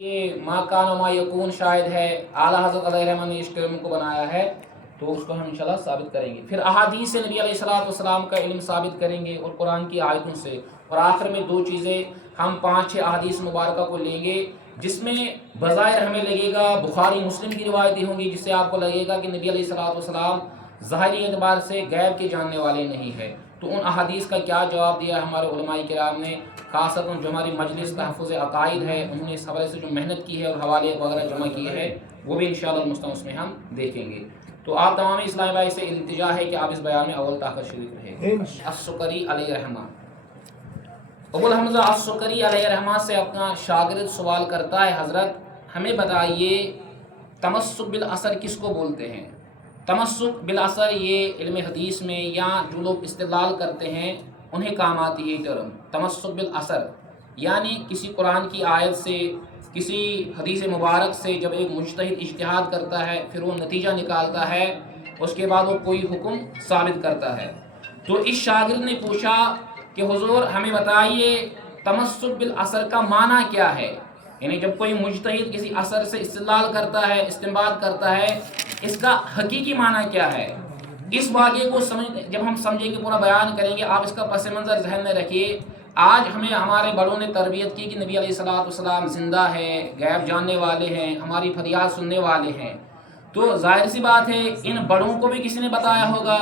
कि माँ कान मा यकून शायद है, आला हज़रत अलैहिर्रहमान ने इस कलम को बनाया है, तो उसको हम इंशाल्लाह साबित करेंगे। फिर अहादीस से नबी अलैहिस्सलाम का इल्म साबित करेंगे और कुरान की आयतों से, और आखिर में दो चीज़ें हम 5-6 अहादीस मुबारका को लेंगे जिसमें बज़ाहिर हमें लगेगा बुखारी मुस्लिम की रिवायतें होंगी, जिससे आपको लगेगा कि नबी अलैहिस्सलाम ज़ाहिरी एतबार से गैब के जानने वाले नहीं है। तो उन अहादीस का क्या जवाब दिया हमारे उलमाए किराम ने, खासतन जो हमारी मजलिस तहफ़्फ़ुज़ अक़ाइद है उन्होंने इस हवाले से जो मेहनत की है और हवाले वगैरह जमा किए हैं, वो भी इंशाअल्लाह मुस्तक़बिल उसमें हम देखेंगे। तो आप तमाम इस्लामी भाई से इल्तिजा है कि आप इस बयान में अव्वल ताक़त शरीक रहें। अस्सुकरी अलैहिर्रहमा, अबुल हमज़ा अस्सुकरी अलैहिर्रहमा से अपना शागिर्द सवाल करता है, हज़रत हमें बताइए तमस्सुक बिल असर किसको बोलते हैं? तमस्सुक बिल असर ये इल्म हदीस में या जो लोग इस्तेदलाल करते हैं उन्हें काम आती है टर्म तमस्सुक बिल असर, यानी किसी कुरान की आयत से, किसी हदीस मुबारक से जब एक मुज्तहिद इज्तिहाद करता है, फिर वो नतीजा निकालता है, उसके बाद वो कोई हुक्म साबित करता है। तो इस शागिर्द ने पूछा कि हुजूर हमें बताइए तमस्सुक बिल असर का माना क्या है, यानी जब कोई मुज्तहिद किसी असर से इस्तेदलाल करता है, इस्तिंबात करता है, इसका हकीकी माना क्या है। इस वाक़े को जब हम समझेंगे, पूरा बयान करेंगे, आप इसका पस मंज़र जहन में रखिए। आज हमें हमारे बड़ों ने तरबियत की कि नबी अलैहिस्सलाम ज़िंदा है, गैब जानने वाले हैं, हमारी फरियाद सुनने वाले हैं। तो जाहिर सी बात है इन बड़ों को भी किसी ने बताया होगा,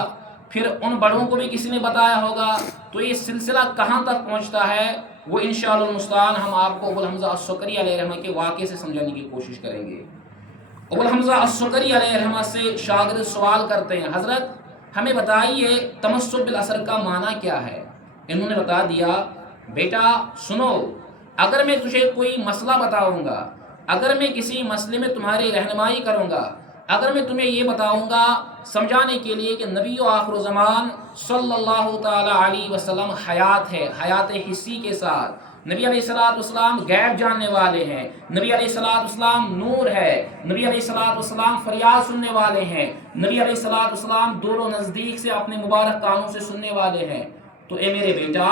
फिर उन बड़ों को भी किसी ने बताया होगा, तो ये सिलसिला कहाँ तक पहुँचता है वो इंशाअल्लाह मुस्तान हम आपको अबुल हमज़ा अस्सुकरी अलैहिर्रहमा के वाक़े से समझाने की कोशिश करेंगे। अबुल हमज़ा अस्सुकरी अलैहिर्रहमा से शागिर्द सवाल करते हैं, हज़रत हमें बताइए तमस्सुक बिल असर का माना क्या है। इन्होंने बता दिया, बेटा सुनो, अगर मैं तुझे कोई मसला बताऊंगा, अगर मैं किसी मसले में तुम्हारी रहनुमाई करूंगा, अगर मैं तुम्हें ये बताऊंगा समझाने के लिए कि नबी व आखिर ज़मान सल्लल्लाहु ताला अलैहि वसल्लम हयात है, हयात हिस्सी के साथ, नबी अलैहिस्सलाम गैब जानने वाले हैं, नबी अलैहिस्सलाम नूर है, नबी अलैहिस्सलाम फरियाद सुनने वाले हैं, नबी अलैहिस्सलाम दूर व नज़दीक से अपने मुबारक कानों से सुनने वाले हैं। तो ए मेरे बेटा,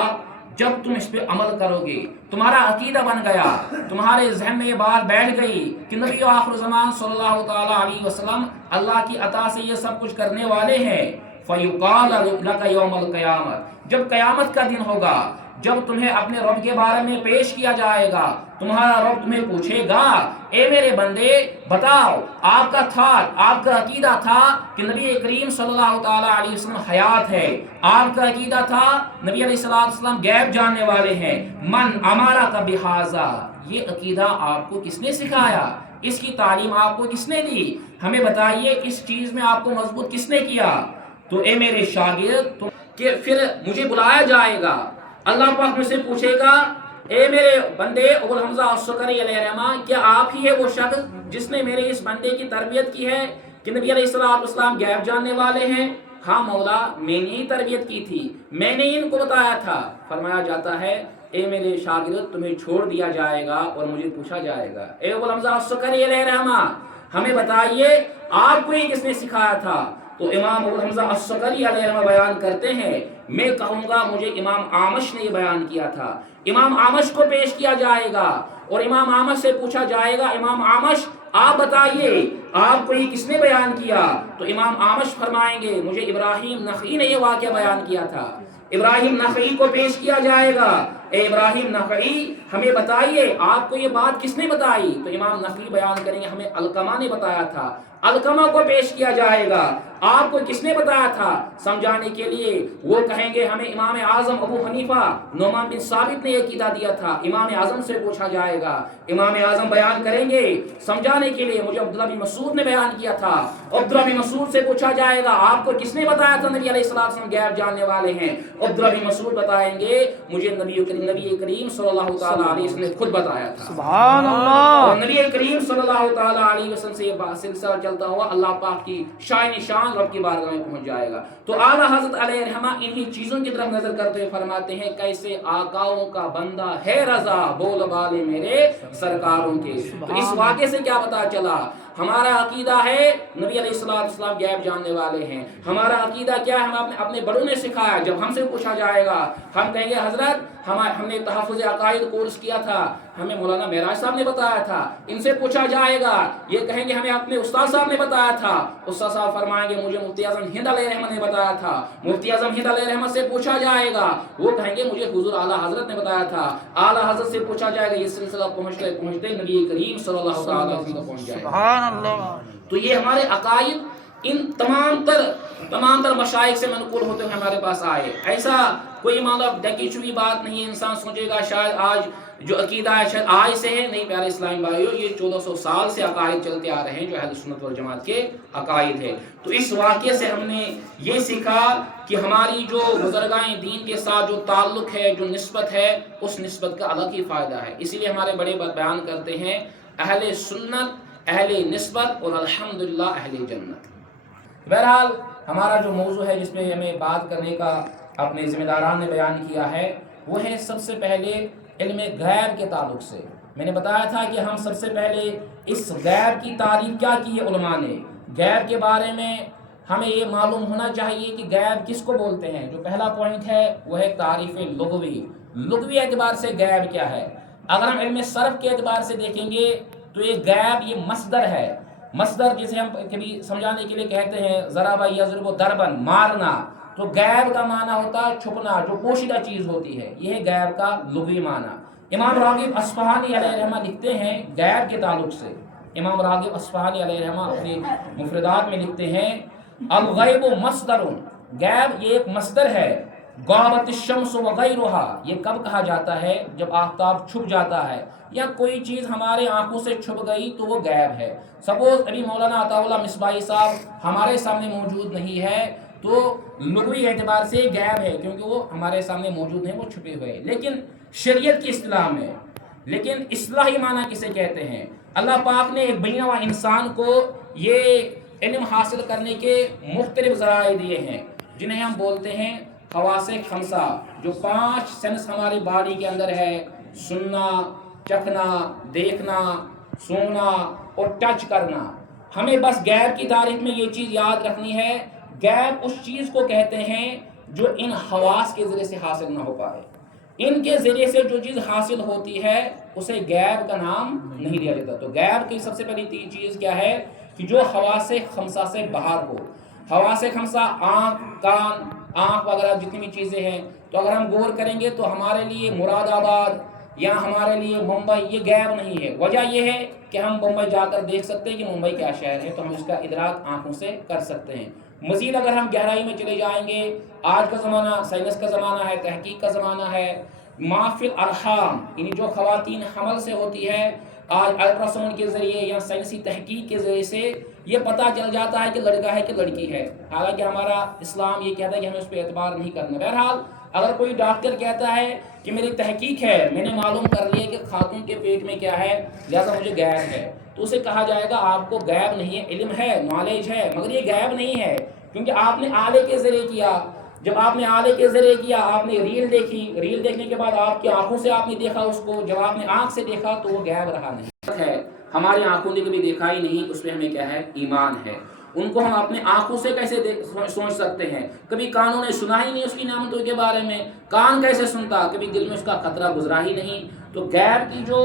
जब तुम इस पे अमल करोगे, तुम्हारा अकीदा बन गया, तुम्हारे जहन में ये बात बैठ गई कि नबी आखिर ज़मान सल्लल्लाहु ताला अलैहि वसल्लम अल्लाह की अता से ये सब कुछ करने वाले हैं, फ़युक़ाल लका यौमल क़यामत, जब क़यामत का दिन होगा, जब तुम्हें अपने रब के बारे में पेश किया जाएगा, तुम्हारा रब तुम्हें पूछेगा, ए मेरे बंदे बताओ, आपका था, आपका अकीदा था कि नबी करीम सल्लल्लाहु ताला अलैहि वसल्लम हयात है, आपका अकीदा था नबी अलैहिस्सलाम गैब जानने वाले हैं, मन अमारा का बिहाजा, ये अकीदा आपको किसने सिखाया, इसकी तालीम आपको किसने दी, हमें बताइए इस चीज़ में आपको मजबूत किसने किया। तो ए मेरे शागिर्द, कि फिर मुझे बुलाया जाएगा, अल्लाह पाक मुझसे पूछेगा, ए मेरे बंदे अबुल हमज़ा अस्सुकरी अलैहिर्रहमा, क्या आप ही है वो शख्स जिसने मेरे इस बंदे की तरबियत की है कि नबी अलैहिस्सलाम गैब जानने वाले हैं। हाँ मौला, मैंने ही तरबियत की थी, मैंने ही इनको बताया था। फरमाया जाता है, ए मेरे शागिर्द, तुम्हें छोड़ दिया जाएगा और मुझे पूछा जाएगा, ए अबुल हमज़ा अस्सुकरी अलैहिर्रहमा, हमें बताइए आपको ये किसने सिखाया था। तो इमाम अबुल हमज़ा अस्सुकरी अलैहिर्रहमा बयान करते हैं, मैं कहूँगा मुझे इमाम आमश ने ये बयान किया था। इमाम आमश को पेश किया जाएगा और इमाम आमश से पूछा जाएगा, इमाम आमश आप बताइए आपको ये किसने बयान किया। तो इमाम आमश फरमाएंगे, मुझे इब्राहिम नखई ने ये वाक़या बयान किया था। इब्राहिम नखई को पेश किया जाएगा, ए इब्राहिम नखई हमें बताइए आपको ये बात किसने बताई। तो इमाम नखई बयान करेंगे, हमें अलकमा ने बताया था। अलकमा को पेश किया जाएगा, आपको किसने बताया था समझाने के लिए। वो कहेंगे, हमें इमाम आज़म अबू हनीफा नुमान बिन साबित ने यह कीदा दिया था। इमाम आज़म से पूछा जाएगा, इमाम आज़म बयान करेंगे समझाने के लिए, मुझे अब्दुल्लाह बिन मसूद ने बयान किया था। अब्दुल्लाह बिन मसूद से पूछा जाएगा, आपको किसने बताया था नबी अलैहिस्सलाम गैब जानने वाले हैं। अब्दुल्लाह बिन मसूद बताएंगे, मुझे नबी करीम सल्लल्लाहु ताला अलैहि वसल्लम ने खुद बताया था। सुभान अल्लाह। और नबी करीम सल्लल्लाहु ताला अलैहि वसल्लम से ये सिलसिला चलता हुआ अल्लाह पाक की शान रब की बारगाह में पहुंच जाएगा। तो आला हज़रत अलैहिर्रहमा इन्हीं चीज़ों की तरफ नजर करते हुए फरमाते हैं, कैसे आकाओं का बंदा है रजा, बोल बाले मेरे सरकारों के। तो इस वाक़े से क्या पता चला, हमारा अकीदा है नबी अलैहिस्सलाम गैब जानने वाले हैं। हमारा अकीदा क्या है, हम अपने बड़ों ने सिखाया। जब हमसे पूछा जाएगा, हम कहेंगे, हजरत हमने तहफ़्फ़ुज़ अक़ाइद कोर्स किया था, हमें मौलाना मेराज साहब ने बताया था। इनसे पूछा जाएगा, ये कहेंगे हमें अपने उस्ताद साहब ने बताया था। उस्ताद साहब फरमाएंगे मुझे मुफ्ती आज़म हिंद अलैहिर्रहमत ने बताया था। मुफ्ती आज़म हिंद अलैहिर्रहमत से पूछा जाएगा, वो कहेंगे मुझे हुज़ूर आला हज़रत ने बताया था। आला हज़रत से पूछा जाएगा, ये सिलसिला पहुँचते पहुँचते नबी करीम सल्लल्लाहु अलैहि वसल्लम तक पहुँच जाएगा। सुभान अल्लाह। तो ये हमारे अक़ाइद इन तमाम तर मशाइख से मनक़ूल होते हुए हमारे पास आए। ऐसा कोई मतलब डकी छुई बात नहीं है, इंसान सोचेगा शायद आज जो अकीदा है शायद आज से है। नहीं प्यारे इस्लामी भाइयों, ये 1400 साल से अकायद चलते आ रहे हैं जो अहले सुन्नत वल जमात के अकायद है। तो इस वाक़े से हमने ये सीखा कि हमारी जो बुज़ुर्गाए दीन के साथ जो ताल्लुक़ है, जो निस्बत है, उस निस्बत का अलग ही फ़ायदा है। इसीलिए हमारे बड़े बयान करते हैं अहले सुन्नत, अहले निस्बत और अल्हम्दुलिल्लाह अहले जन्नत। बहरहाल हमारा जो मौजू है जिसमें हमें बात करने का अपने ज़िम्मेदारान ने बयान किया है, वो है सबसे पहले इल्म गैब के ताल्लुक़ से। मैंने बताया था कि हम सबसे पहले इस गैब की तारीफ़ क्या की है उलमा ने। गैब के बारे में हमें ये मालूम होना चाहिए कि गैब किसको बोलते हैं। जो पहला पॉइंट है वो है तारीफ़ लुग़वी एतबार से गैब क्या है। अगर हम इल्म सर्फ़ के एतबार से देखेंगे तो ये गैब ये मस्दर है। मस्दर जिसे हम कभी समझाने के लिए कहते हैं ज़राबा यज़रिबु दरबन, मारना। तो गैब का माना होता है छुपना, जो पोशीदा चीज़ होती है, यह है गैब का लुग़वी माना। इमाम राग़िब अस्फ़हानी अलैहिर्रहमत लिखते हैं गैब के ताल्लुक़ से। इमाम राग़िब अस्फ़हानी अलैहिर्रहमत अपने मुफ़रदात में लिखते हैं अल-ग़ैबु मस्दरुन, गैब ये एक मस्दर है। ग़ाबतिश-शम्स व ग़ैरुहा, ये कब कहा जाता है जब आफ़ताब छुप जाता है या कोई चीज़ हमारे आंखों से छुप गई तो वो गैब है। सपोज अभी मौलाना अताउल्लाह मिसबाही साहब हमारे सामने मौजूद नहीं है तो लुग़वी एतबार से गैब है, क्योंकि वो हमारे सामने मौजूद हैं, वो छुपे हुए हैं। लेकिन शरीयत की इस्तिलाह में, लेकिन इस्लाही माना किसे कहते हैं? अल्लाह पाक ने एक बनिया हुआ इंसान को ये इल्म हासिल करने के मुख्तलिफ ज़राए दिए हैं, जिन्हें हम बोलते हैं खवासे खमसा। जो 5 सेंस हमारी बॉडी के अंदर है, सुनना, चखना, देखना, सूंघना और टच करना। हमें बस गैब की तारीफ में ये चीज़ याद रखनी है, गैब उस चीज़ को कहते हैं जो इन हवास के ज़रिए से हासिल ना हो पाए। इनके ज़रिए से जो चीज़ हासिल होती है उसे गैब का नाम नहीं दिया जाता। तो गैब की सबसे पहली चीज़ क्या है कि जो हवासे खमसा से बाहर हो। हवासे खमसा आँख, कान, आँख वगैरह जितनी भी चीज़ें हैं, तो अगर हम गौर करेंगे तो हमारे लिए मुरादाबाद या हमारे लिए मुंबई ये गैब नहीं है। वजह यह है कि हम मुंबई जाकर देख सकते हैं कि मुंबई क्या शहर है, तो हम इसका इदराक आँखों से कर सकते हैं। मज़ीद अगर हम गहराई में चले जाएंगे, आज का ज़माना साइंस का ज़माना है, तहकीक का ज़माना है। माफिल अरहाम, यानी जो ख़वातीन हमल से होती है, आज अल्ट्रासाउंड के ज़रिए या साइंसी तहकीक के ज़रिए से ये पता चल जाता है कि लड़का है कि लड़की है। हालांकि हमारा इस्लाम ये कहता है कि हमें उस पर एतबार नहीं करना। बहरहाल अगर कोई डॉक्टर कहता है कि मेरी तहकीक है, मैंने मालूम कर लिया कि खातून के पेट में क्या है, लिहाजा मुझे गैब है, तो उसे कहा जाएगा आपको गैब नहीं है, इल्म है, नॉलेज है, मगर ये गैब नहीं है, क्योंकि आपने आले के ज़रिए किया। जब आपने आले के ज़रिए किया, आपने रील देखी, रील देखने के बाद आपकी आंखों से आपने देखा उसको, जब आपने आंख से देखा तो वो गैब रहा नहीं है। हमारी आंखों ने कभी देखा ही नहीं, उसमें हमें क्या है, ईमान है। उनको हम अपने आंखों से कैसे सोच सकते हैं? कभी कानों ने सुना ही नहीं उसकी नेमतों के बारे में, कान कैसे सुनता, कभी दिल में उसका खतरा गुजरा ही नहीं। तो गैब की जो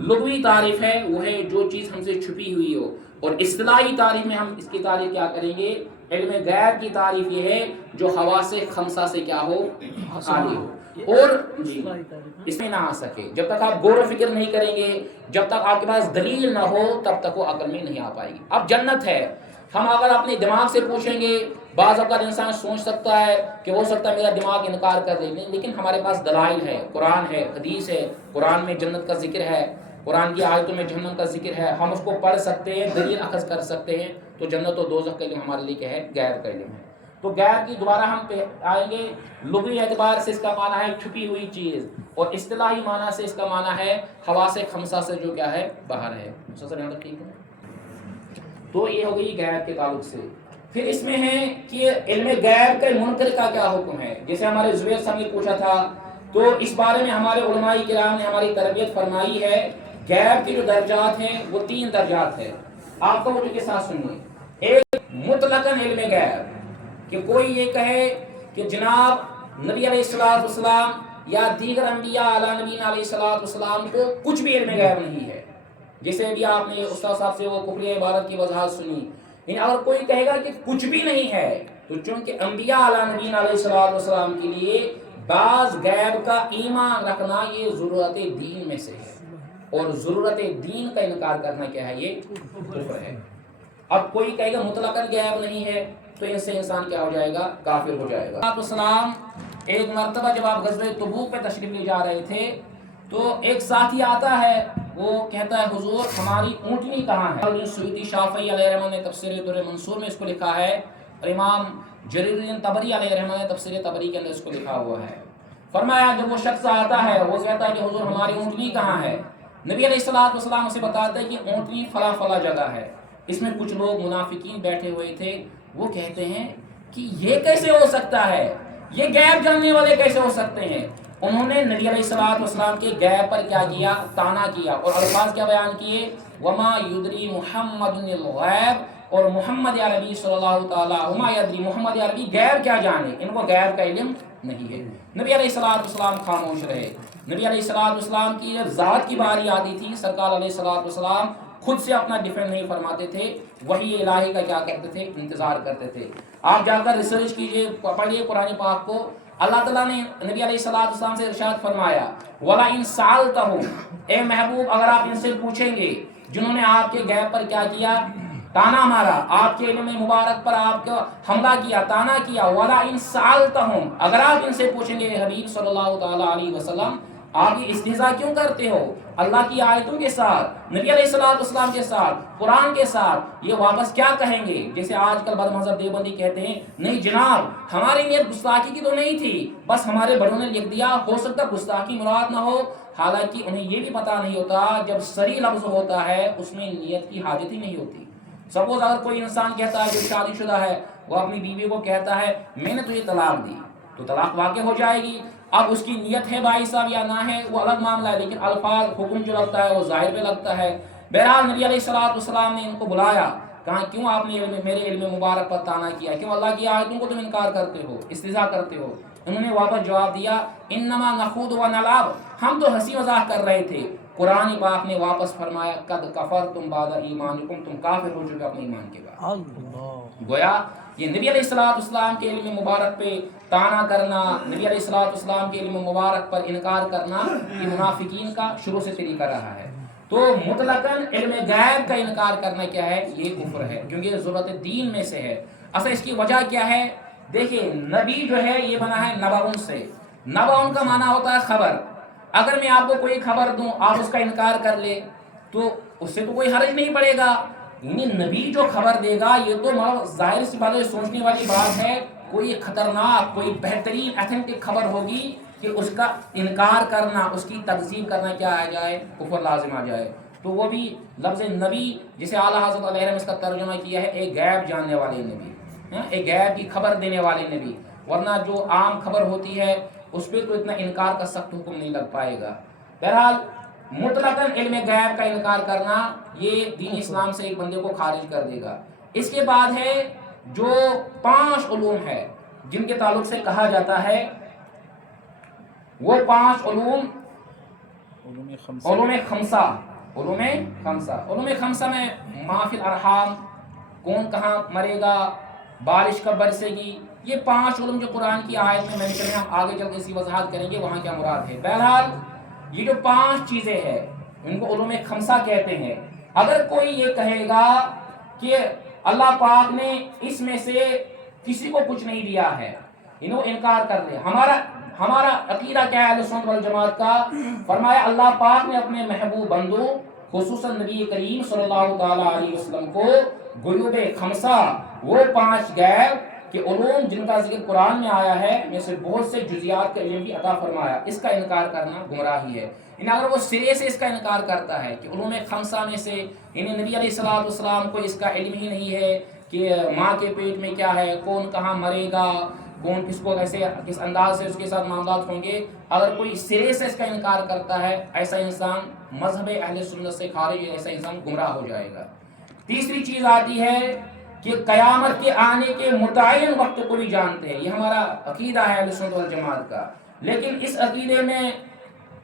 लुग़वी तारीफ़ है वो है जो चीज़ हमसे छुपी हुई हो, और इस्तिलाही तारीफ़ में हम इसकी तारीफ़ क्या करेंगे? इल्म गैब की तारीफ़ ये है जो हवासे खमसा से क्या हो, खाली हो और इसमें ना आ सके। जब तक आप गौर फिक्र नहीं करेंगे, जब तक आपके पास दलील ना हो, तब तक वो अकल में नहीं आ पाएगी। अब जन्नत है, हम अगर अपने दिमाग से पूछेंगे, बाज़ औक़ात इंसान सोच सकता है कि हो सकता है मेरा दिमाग इनकार कर दे, लेकिन हमारे पास दलाइल है, कुरान है, हदीस है। कुरान में जन्नत का जिक्र है, कुरान की आयतों में जहन्नम का जिक्र है, हम उसको पढ़ सकते हैं, दलील अखज़ कर सकते हैं। तो जन्नत और दोज़ख का इल्म हमारे लिए क्या है, गैब का इल्म है। तो गैब की दोबारा हम आएंगे, लुग़वी एतबार से इसका माना है छुपी हुई चीज़, और इस्तिलाही माना से इसका माना है हवासे खमसा से जो क्या है, बाहर है। ठीक है, तो ये हो गई गैब के ताल्लुक से। फिर इसमें है कि इल्म गैब का मुनकर का क्या हुक्म है। जैसे हमारे ज़ुबैर साहब ने पूछा था, तो इस बारे में हमारे उलमाए किराम ने हमारी तरबियत फरमाई है। गैब के जो दर्जात हैं वो 3 दर्जात है। आपको मुझे के साथ सुनिए। एक मुतलकन इल्म गैब, कि कोई ये कहे कि जनाब नबी अलैहिस्सलाम یا دیگر انبیاء علی نبینا علیہ الصلوۃ والسلام کو کچھ بھی علم غیب نہیں ہے. جیسے ابھی آپ نے استاد صاحب سے وہ کفر عبادت کی وضاحت سنی. یعنی اگر کوئی کہے گا کہ کچھ بھی نہیں ہے تو چونکہ انبیاء علی نبینا علیہ الصلوۃ والسلام کے لیے بعض غیب کا ایمان رکھنا یہ ضرورت دین میں سے ہے، اور ضرورت دین کا انکار کرنا کیا ہے؟ یہ کفر ہے. اب کوئی کہے گا مطلقاً غیب نہیں ہے تو اس سے انسان کیا ہو جائے گا؟ کافر ہو جائے گا. السلام ایک مرتبہ جب آپ غزوہ تبوک پہ تشریف لے جا رہے تھے تو ایک ساتھی آتا ہے، وہ کہتا ہے حضور ہماری اونٹنی کہاں ہے؟ سیوطی شافعی علیہ رحمہ نے تفسیر در منصور میں اس کو لکھا ہے، اور امام جریر الدین طبری علیہ رحمہ نے تفسیر طبری کے اندر اس کو لکھا ہوا ہے. فرمایا جب وہ شخص آتا ہے وہ کہتا ہے کہ حضور ہماری اونٹنی کہاں ہے؟ نبی علیہ الصلوۃ والسلام اسے بتاتے ہیں کہ اونٹنی فلاں فلاں جگہ ہے. اس میں کچھ لوگ منافقین بیٹھے ہوئے تھے، وہ کہتے ہیں کہ یہ کیسے ہو سکتا ہے، یہ غیب جاننے والے کیسے ہو سکتے ہیں؟ انہوں نے نبی علیہ الصلوۃ والسلام کے غیب پر کیا کیا؟ تانا کیا، اور الفاظ کیا بیان کیے؟ وما یدری محمد الغیب، اور محمد عربی صلی اللہ تعالی وما یدری، محمد عربی غیب کیا جانے، ان کو غیب کا علم نہیں ہے. نبی علیہ الصلوۃ والسلام خاموش رہے. نبی علیہ الصلوۃ والسلام کی جب ذات کی باری آتی تھی، سرکار علیہ الصلوۃ والسلام خود سے اپنا ڈیفینڈ نہیں فرماتے تھے، وحی الہی کا کیا کرتے تھے؟ انتظار کرتے تھے. آپ جا کر ریسرچ کیجئے، پڑھیے قرآن پاک کو. اللہ تعالیٰ نے نبی علیہ الصلوۃ والسلام سے ارشاد فرمایا وَلَا إِن سَأَلْتَهُمْ، اے محبوب اگر آپ ان سے پوچھیں گے جنہوں نے آپ کے غیب پر کیا کیا؟ تانا مارا، آپ کے علم مبارک پر آپ کا حملہ کیا، تانا کیا. وَلَا إِن سَأَلْتَهُمْ، اگر آپ ان سے پوچھیں گے حبیب صلی اللہ تعالی علیہ وسلم آپ یہ استہزاء کیوں کرتے ہو اللہ کی آیتوں کے ساتھ، نبی علیہ الصلوۃ والسلام کے ساتھ، قرآن کے ساتھ، یہ واپس کیا کہیں گے؟ جیسے آج کل بد مذہب دیوبندی کہتے ہیں نہیں جناب ہماری نیت گستاخی کی تو نہیں تھی، بس ہمارے بڑوں نے لکھ دیا، ہو سکتا گستاخی مراد نہ ہو. حالانکہ انہیں یہ بھی پتہ نہیں ہوتا جب صریح لفظ ہوتا ہے اس میں نیت کی حاجت ہی نہیں ہوتی. سپوز اگر کوئی انسان کہتا ہے جو شادی شدہ ہے، وہ اپنی بیوی کو کہتا ہے میں نے تجھے طلاق دی، تو طلاق واقع ہو جائے گی. اب اس کی نیت ہے بھائی صاحب یا نہ ہے وہ الگ معاملہ ہے، لیکن الفاظ حکم جو لگتا ہے وہ ظاہر پہ لگتا ہے. بہرحال نبی علیہ الصلوۃ والسلام نے ان کو بلایا، کہا کیوں آپ نے میرے علم مبارک پر تانا کیا، کیوں اللہ کی آیتوں کو تم انکار کرتے ہو، استہزاء کرتے ہو؟ انہوں نے واپس جواب دیا انما نخوض ونلعب، ہم تو ہنسی مذاق کر رہے تھے. قرآن پاک نے واپس فرمایا قد کفرتم بعد ایمانکم، تم کافر ہو چکے اپنے ایمان کے بعد. گویا یہ نبی علیہ الصلوۃ والسلام کے علم مبارک پہ تانا کرنا، نبی علیہ الصلوۃ والسلام کے علم مبارک پر انکار کرنا، یہ منافقین کا شروع سے طریقہ رہا ہے. تو مطلقاً علم غیب کا انکار کرنا کیا ہے؟ یہ کفر ہے، کیونکہ یہ ضرورت دین میں سے ہے. اصل اس کی وجہ کیا ہے؟ دیکھیے نبی جو ہے یہ بنا ہے نبعن سے. نبعن کا معنی ہوتا ہے خبر. اگر میں آپ کو کوئی خبر دوں آپ اس کا انکار کر لے تو اس سے تو کوئی حرج نہیں پڑے گا. یعنی نبی جو خبر دے گا یہ تو ظاہر سی بات ہے، سوچنے والی بات ہے، کوئی خطرناک کوئی بہترین ایتھنٹک خبر ہوگی کہ اس کا انکار کرنا، اس کی تکذیب کرنا کیا آ جائے؟ کفر لازم آ جائے. تو وہ بھی لفظ نبی جسے اعلیٰ حضرت علیہ رحمۃ اس کا ترجمہ کیا ہے ایک غیب جاننے والے نبی، ایک غیب کی خبر دینے والے نبی. ورنہ جو عام خبر ہوتی ہے اس پہ تو اتنا انکار کا سخت حکم نہیں لگ پائے گا. بہرحال مطلقاً علم غیب کا انکار کرنا یہ دین اسلام سے ایک بندے کو خارج کر دے گا. اس کے بعد ہے جو 5 علوم ہے جن کے تعلق سے کہا جاتا ہے، وہ 5 علوم علوم خمسہ میں ما فی الارحام، کون کہاں مرے گا، بارش کب برسے گی، یہ 5 علوم جو قرآن کی آیت میں مینشن ہے، ہم آگے چل کے اسی وضاحت کریں گے وہاں کیا مراد ہے. بہرحال یہ جو 5 چیزیں ہیں ان کو علوم خمسہ کہتے ہیں. اگر کوئی یہ کہے گا کہ اللہ پاک نے اس میں سے کسی کو کچھ نہیں دیا ہے، انہوں انکار کر دے. ہمارا عقیدہ کیا ہے اہل سنت والجماعت کا؟ فرمایا اللہ پاک نے اپنے محبوب بندوں خصوصاً نبی کریم صلی اللہ تعالی علیہ وسلم کو غیوب خمسہ، وہ 5 غیب کہ علوم جن کا ذکر قرآن میں آیا ہے میں سے بہت سے جزیات کا علم بھی عطا فرمایا. اس کا انکار کرنا گمراہی ہے. اگر وہ سرے سے اس کا انکار کرتا ہے کہ علوم خمسہ میں سے نبی علیہ الصلوۃ والسلام کو اس کا علم ہی نہیں ہے کہ ماں کے پیٹ میں کیا ہے، کون کہاں مرے گا، کون کس کو کیسے کس انداز سے اس کے ساتھ معاملات ہوں گے، اگر کوئی سرے سے اس کا انکار کرتا ہے ایسا انسان مذہب اہل سنت سے خارج ہے، ایسا انسان گمراہ ہو جائے گا. تیسری چیز آتی ہے کہ قیامت کے آنے کے متعین وقت کو بھی جانتے ہیں. یہ ہمارا عقیدہ ہے اہل سنت والجماعت کا. لیکن اس عقیدے میں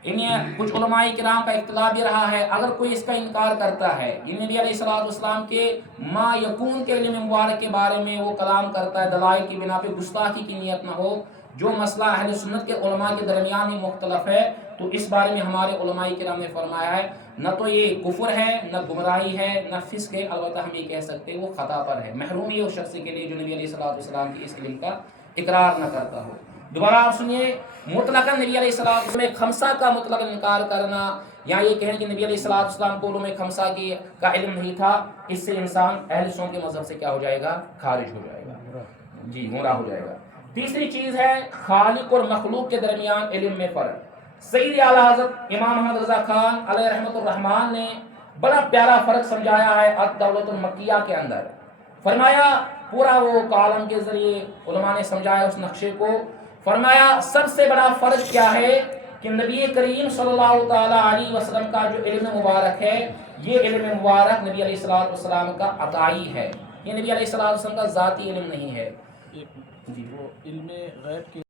انہیں کچھ علماء کرام کا اختلاف بھی رہا ہے. اگر کوئی اس کا انکار کرتا ہے، یہ نبی علیہ السلام کے ما یکون کے علم مبارک کے بارے میں وہ کلام کرتا ہے دلائل کی بنا پہ، گستاخی کی نیت نہ ہو، جو مسئلہ اہل سنت کے علماء کے درمیان ہی مختلف ہے، تو اس بارے میں ہمارے علماء کرام نے فرمایا ہے نہ تو یہ کفر ہے، نہ گمراہی ہے، نہ فسق ہے، البتہ ہم یہ کہہ سکتے ہیں وہ خطا پر ہے، محرومی ہے اس شخص کے لیے جو نبی علیہ السلام کی اس علم کا اقرار نہ کرتا ہو. دوبارہ آپ سنیے، مطلقاً نبی علیہ السلام خمسہ کا مطلق انکار کرنا، یا یہ کہیں کہ نبی علیہ السلام کو علوم خمسہ کا علم نہیں تھا، اس سے انسان اہل سنت کے مذہب سے کیا ہو جائے گا؟ خارج ہو جائے گا، جی گمراہ ہو جائے گا. تیسری چیز ہے خالق اور مخلوق کے درمیان علم میں فرق. سید اعلیٰ حضرت امام محمد رضا خان علیہ رحمۃ الرحمان نے بڑا پیارا فرق سمجھایا ہے الدولۃ المکیہ کے اندر. فرمایا پورا وہ کالم کے ذریعے علماء نے سمجھایا اس نقشے کو. فرمایا سب سے بڑا فرق کیا ہے کہ نبی کریم صلی اللہ تعالیٰ علیہ وسلم کا جو علم مبارک ہے، یہ علم مبارک نبی علیہ السلام کا عطائی ہے، یہ نبی علیہ السلام کا ذاتی علم نہیں ہے. وہ علم غیب کے